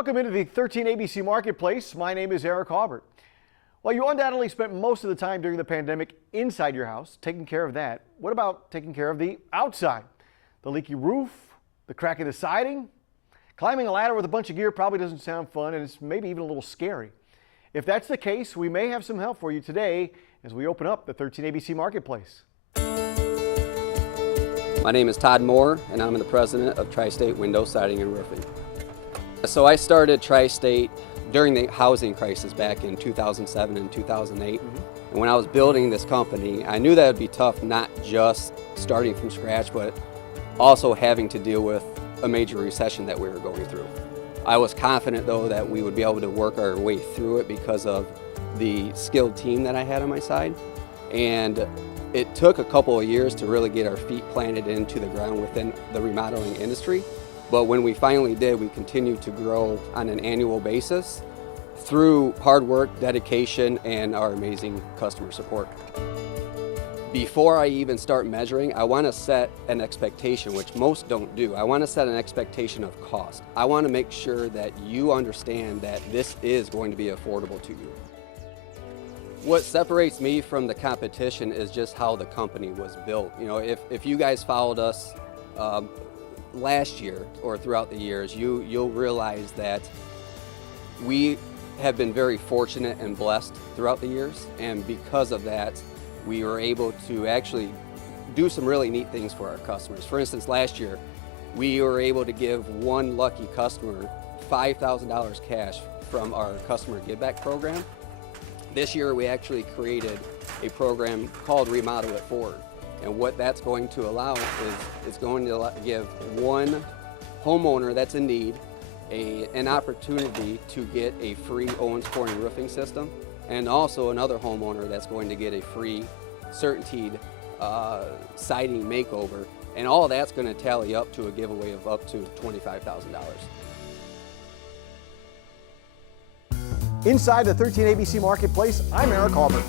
Welcome into the 13 ABC Marketplace. My name is Eric Aubert. Well, you undoubtedly spent most of the time during the pandemic inside your house, taking care of that. What about taking care of the outside? The leaky roof, the crack in the siding? Climbing a ladder with a bunch of gear probably doesn't sound fun, and it's maybe even a little scary. If that's the case, we may have some help for you today as we open up the 13 ABC Marketplace. My name is Todd Moore, and I'm the president of Tri-State Window, Siding, and Roofing. So I started Tri-State during the housing crisis back in 2007 and 2008. And when I was building this company, I knew that would be tough, not just starting from scratch, but also having to deal with a major recession that we were going through. I was confident, though, that we would be able to work our way through it because of the skilled team that I had on my side. And it took a couple of years to really get our feet planted into the ground within the remodeling industry. But when we finally did, we continued to grow on an annual basis through hard work, dedication, and our amazing customer support. Before I even start measuring, I want to set an expectation, which most don't do. I want to set an expectation of cost. I want to make sure that you understand that this is going to be affordable to you. What separates me from the competition is just how the company was built. You know, if you guys followed us last year or throughout the years, you'll realize that we have been very fortunate and blessed throughout the years, and because of that, we were able to actually do some really neat things for our customers. For instance, last year, we were able to give one lucky customer $5,000 cash from our customer give back program. This year, we actually created a program called Remodel It Forward. And what that's going to allow is it's going to give one homeowner that's in need an opportunity to get a free Owens Corning roofing system, and also another homeowner that's going to get a free CertainTeed siding makeover. And all of that's going to tally up to a giveaway of up to $25,000. Inside the 13 ABC Marketplace, I'm Eric Aubert.